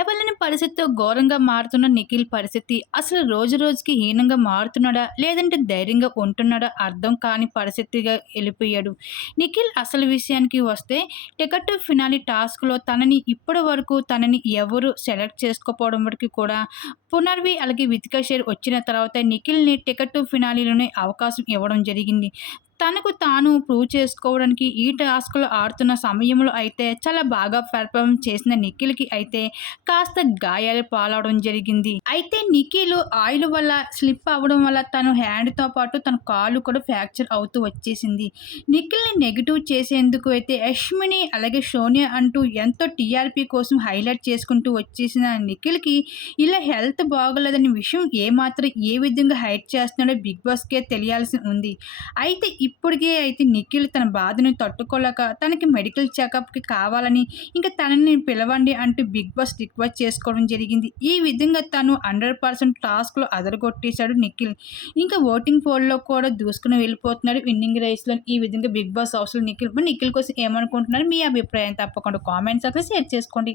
లేవలేని పరిస్థితితో ఘోరంగా మారుతున్న నిఖిల్ పరిస్థితి అసలు రోజు రోజుకి హీనంగా మారుతున్నాడా? లేదంటే ధైర్యంగా ఉంటున్నాడా? అర్థం కాని పరిస్థితిగా వెళ్ళిపోయాడు. నిఖిల్ అసలు విషయానికి వస్తే టికెట్ ఫినాలి టాస్క్లో తనని ఇప్పటి వరకు తనని ఎవరు సెలెక్ట్ చేసుకోపోవడం వరకు కూడా పునర్వి అలాగే వితికా షేర్ వచ్చిన తర్వాత నిఖిల్ని టికెట్ ఫినాలీలోనే అవకాశం ఇవ్వడం జరిగింది. తనకు తాను ప్రూవ్ చేసుకోవడానికి ఈ టాస్క్లో ఆడుతున్న సమయంలో అయితే చాలా బాగా పెర్ఫార్మ్ చేసిన నిఖిల్కి అయితే కాస్త గాయాలు పాలవడం జరిగింది. అయితే నిఖిల్ ఆయిల్ వల్ల స్లిప్ అవ్వడం వల్ల తన హ్యాండ్తో పాటు తన కాలు కూడా ఫ్రాక్చర్ అవుతూ వచ్చేసింది. నిఖిల్ని నెగిటివ్ చేసేందుకు అయితే యష్మిని అలాగే సోనియా అంటూ ఎంతో టీఆర్పీ కోసం హైలైట్ చేసుకుంటూ వచ్చేసిన నిఖిల్కి ఇలా హెల్త్ బాగోలేదనే విషయం ఏమాత్రం ఏ విధంగా హైట్ చేస్తున్నాడో బిగ్ బాస్కే తెలియాల్సి ఉంది. అయితే ఇప్పటికే అయితే నిఖిల్ తన బాధను తట్టుకోలేక తనకి మెడికల్ చెకప్కి కావాలని ఇంకా తనని పిలవండి అంటూ బిగ్ బాస్ రిక్వెస్ట్ చేసుకోవడం జరిగింది. ఈ విధంగా తను హండ్రెడ్ పర్సెంట్ టాస్క్లో అదరగొట్టేశాడు నిఖిల్. ఇంకా ఓటింగ్ పోల్లో కూడా దూసుకుని వెళ్ళిపోతున్నాడు విన్నింగ్ రేస్లో. ఈ విధంగా బిగ్ బాస్ హౌస్లో నిఖిల్ నిఖిల్ కోసం ఏమనుకుంటున్నారు? మీ అభిప్రాయం తప్పకుండా కామెంట్స్ అక్కడ షేర్ చేసుకోండి.